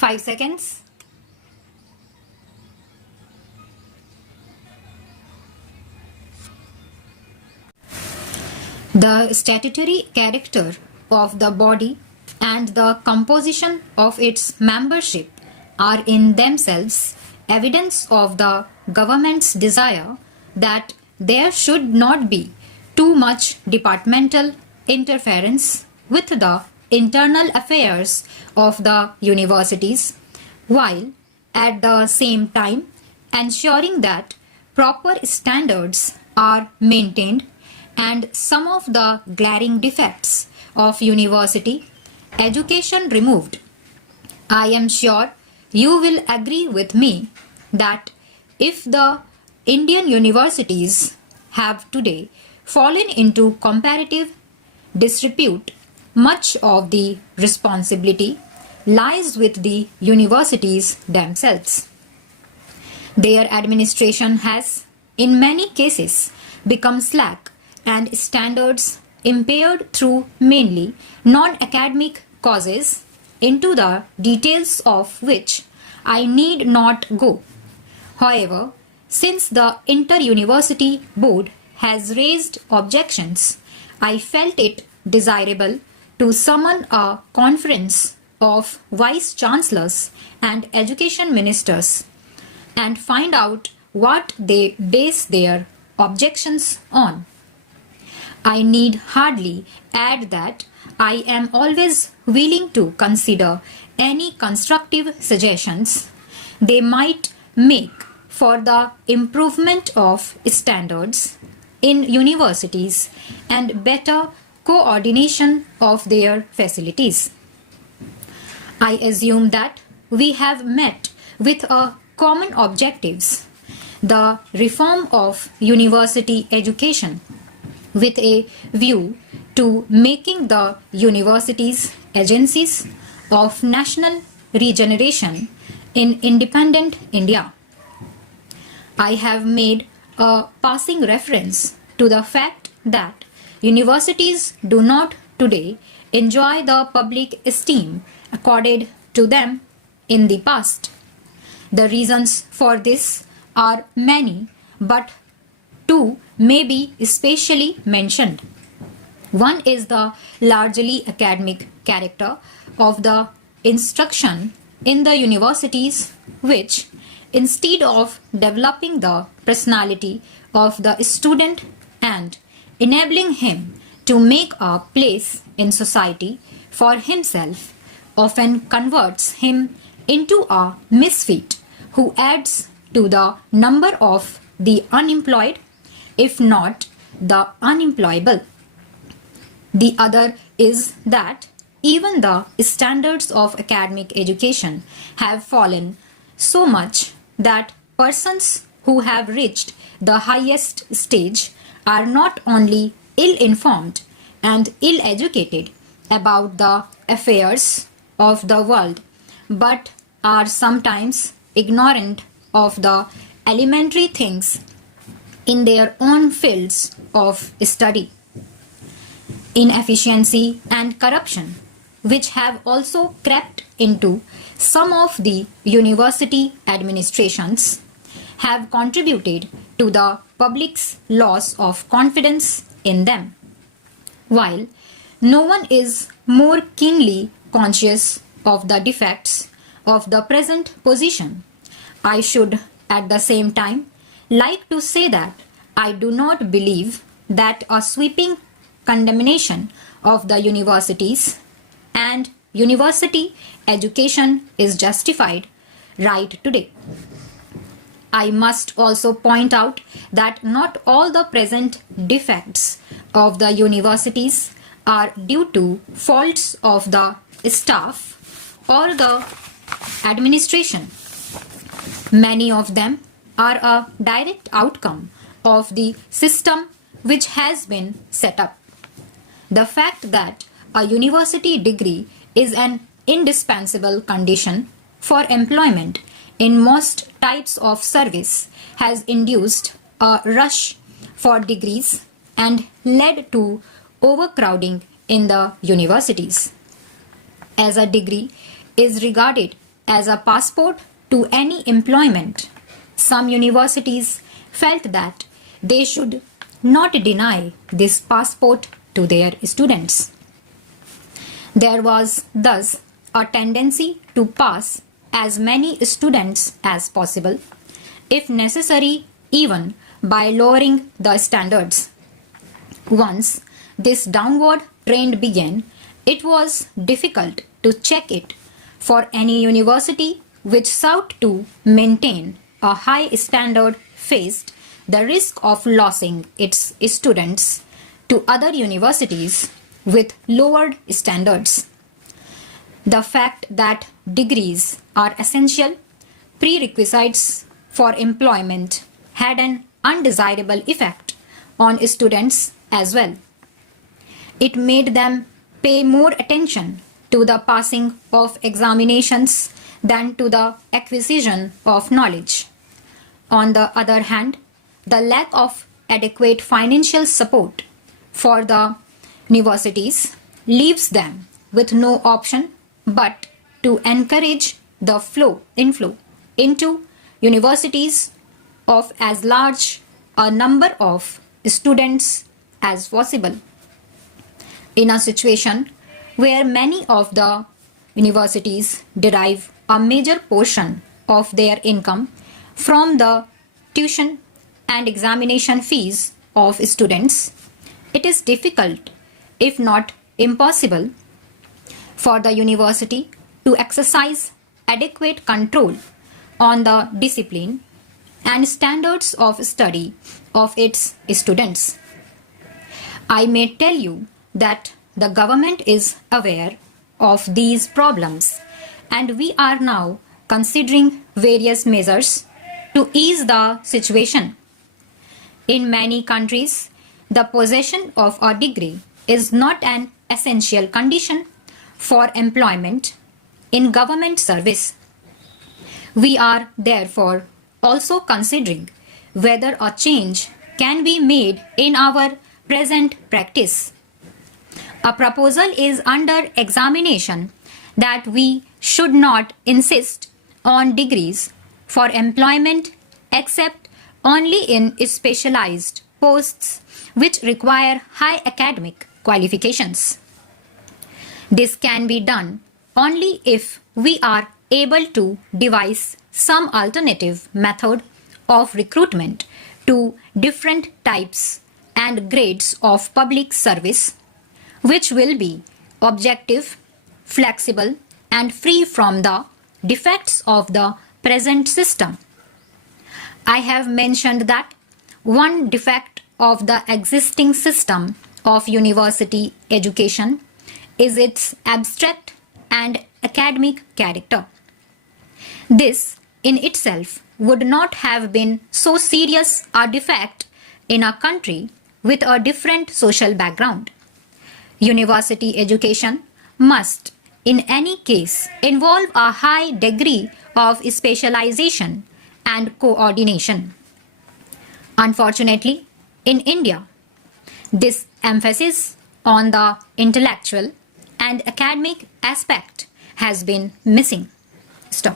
5 seconds. The statutory character of the body and the composition of its membership are in themselves evidence of the government's desire that there should not be too much departmental interference with the internal affairs of the universities, while at the same time ensuring that proper standards are maintained and some of the glaring defects of university education removed. I am sure you will agree with me that if the Indian universities have today fallen into comparative disrepute, much of the responsibility lies with the universities themselves. Their administration has, in many cases, become slack and standards impaired through mainly non-academic causes, into the details of which I need not go. However, since the Inter-University Board has raised objections, I felt it desirable to summon a conference of Vice Chancellors and Education Ministers and find out what they base their objections on. I need hardly add that I am always willing to consider any constructive suggestions they might make for the improvement of standards in universities and better coordination of their facilities. I assume that we have met with a common objectives, the reform of university education, with a view to making the universities agencies of national regeneration in independent India. I have made a passing reference to the fact that universities do not today enjoy the public esteem accorded to them in the past. The reasons for this are many, but two may be especially mentioned. One is the largely academic character of the instruction in the universities, which, instead of developing the personality of the student and enabling him to make a place in society for himself, often converts him into a misfit who adds to the number of the unemployed, if not the unemployable. The other is that even the standards of academic education have fallen so much that persons who have reached the highest stage are not only ill-informed and ill-educated about the affairs of the world, but are sometimes ignorant of the elementary things in their own fields of study. Inefficiency and corruption, which have also crept into some of the university administrations, have contributed to the public's loss of confidence in them. While no one is more keenly conscious of the defects of the present position, I should at the same time like to say that I do not believe that a sweeping condemnation of the universities and university education is justified right today. I must also point out that not all the present defects of the universities are due to faults of the staff or the administration. Many of them are a direct outcome of the system which has been set up. The fact that a university degree is an indispensable condition for employment in most types of service has induced a rush for degrees and led to overcrowding in the universities. As a degree is regarded as a passport to any employment. Some universities felt that they should not deny this passport to their students. There was thus a tendency to pass as many students as possible, if necessary even by lowering the standards. Once this downward trend began, it was difficult to check it for any university which sought to maintain a high standard faced the risk of losing its students to other universities with lowered standards. The fact that degrees are essential prerequisites for employment had an undesirable effect on students as well. It made them pay more attention to the passing of examinations than to the acquisition of knowledge. On the other hand, the lack of adequate financial support for the universities leaves them with no option but to encourage the inflow into universities of as large a number of students as possible. In a situation where many of the universities derive a major portion of their income from the tuition and examination fees of students, it is difficult, if not impossible, for the university to exercise adequate control on the discipline and standards of study of its students. I may tell you that the government is aware of these problems, and we are now considering various measures to ease the situation. In many countries, the possession of a degree is not an essential condition for employment in government service. We are therefore also considering whether a change can be made in our present practice. A proposal is under examination that we should not insist on degrees for employment except only in specialized posts which require high academic qualifications. This can be done only if we are able to devise some alternative method of recruitment to different types and grades of public service, which will be objective, flexible, and free from the defects of the present system. I have mentioned that one defect of the existing system of university education is its abstract and academic character. This in itself would not have been so serious a defect in a country with a different social background. University education must in any case involve a high degree of specialization and coordination. Unfortunately, in India, this emphasis on the intellectual and academic aspect has been missing.